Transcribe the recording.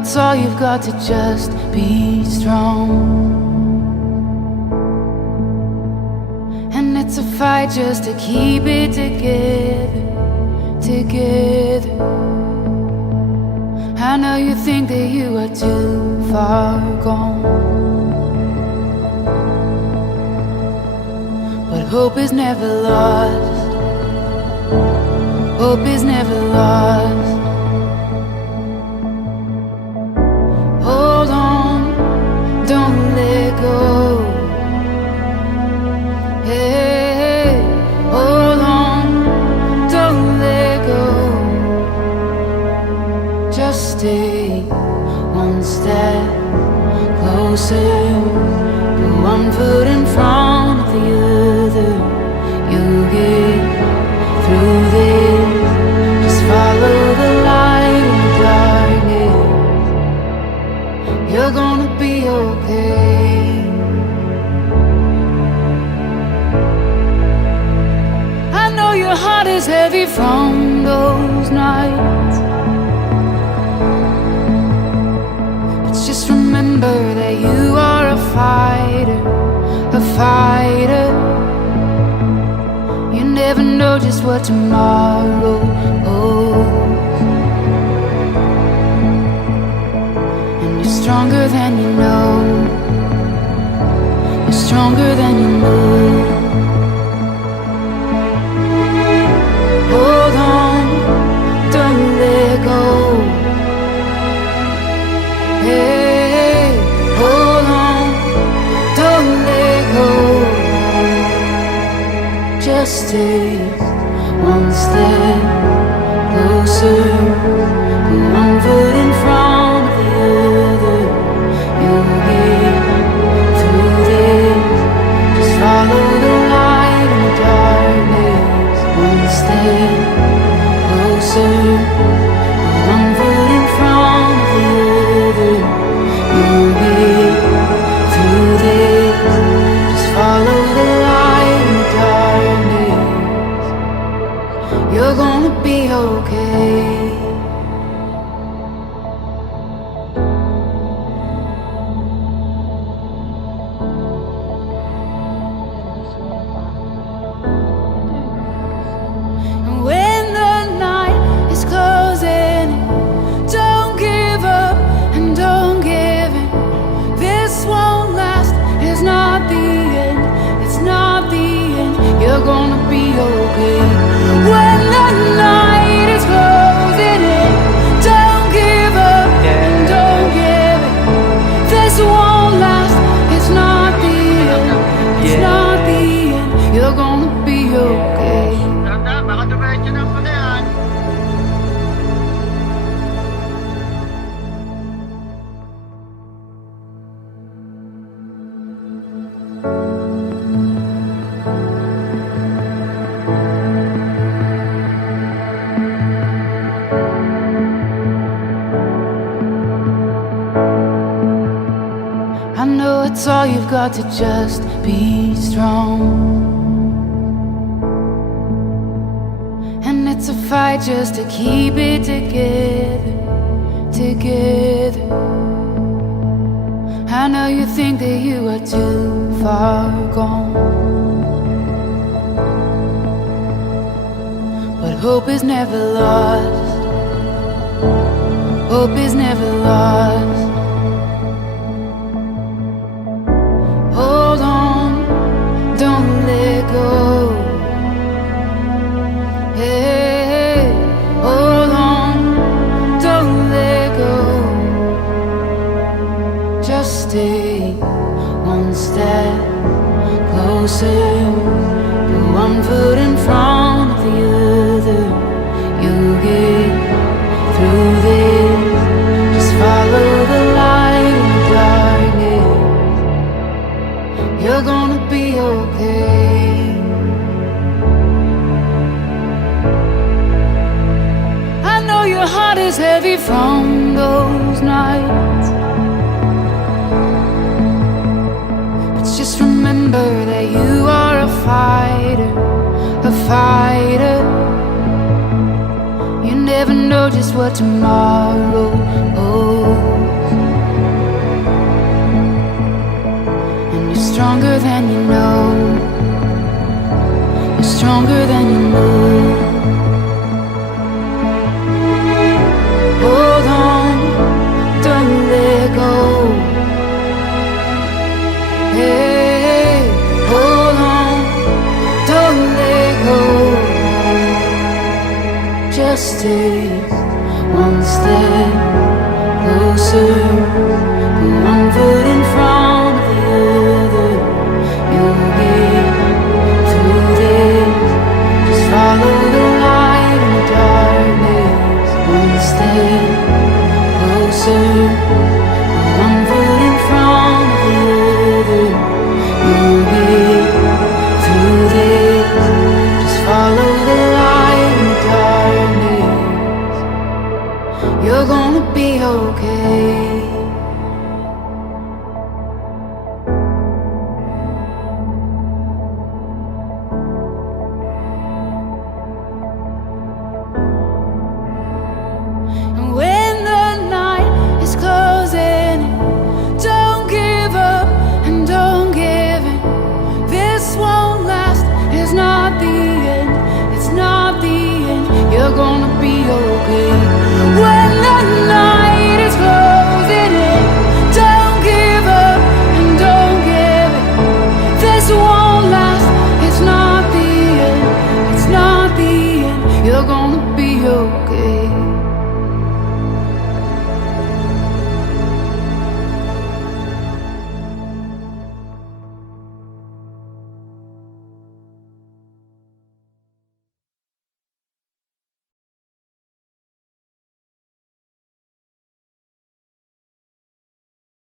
it's all you've got to just be strong. And it's a fight just to keep it together, together. I know you think that you are too far gone, but hope is never lost. Hope is never lost. Hold on, don't let go. Hey, hold on, don't let go. Just stay one step closer, put one foot in front of the other. You'll get through this. Just follow the light in the darkness. You're gonna be okay. I know your heart is heavy from those nights, but just remember that you are a fighter, a fighter. You never know just what tomorrow holds, and you're stronger than you know. You're stronger than you know. Hold on, don't let go. Hey, hold on, don't let go. Just stay one step closer, put one foot in front of the other. You'll get through this. Just follow the light in the darkness. One step closer, put one foot in front of the other. You'll get through this. Just follow the light in the darkness. You're gonna be okay. And when the night is closing, don't give up and don't give in. This won't last, it's not the end, it's not the end. You're gonna be okay. When the night is closing in, don't give up and don't give in. This won't last, it's not the end, it's not the end. You're gonna be okay. Baka dumiretso na pala yan. I know it's all you've got to just be strong. And it's a fight just to keep it together, together. I know you think that you are too far gone, but hope is never lost. Hope is never lost. Hold on, don't let go. Hey, hold on, don't let go. Just stay one step closer, put one foot in front of the other. You'll get through this. Just follow the light in the darkness. You're gonna be okay. I know your heart is heavy from those nights, but just remember that you are a fighter, a fighter. You never know just what tomorrow holds. stronger than you know. You're stronger than you know. Hold on, don't let go. Hey, hold on, don't let go. Just take one step closer, put one foot in front of the other. You'll get through this. Just follow the light in the darkness. One step closer, put one foot in front of the other. You'll get through this. Just follow the light in the darkness. You're gonna be okay.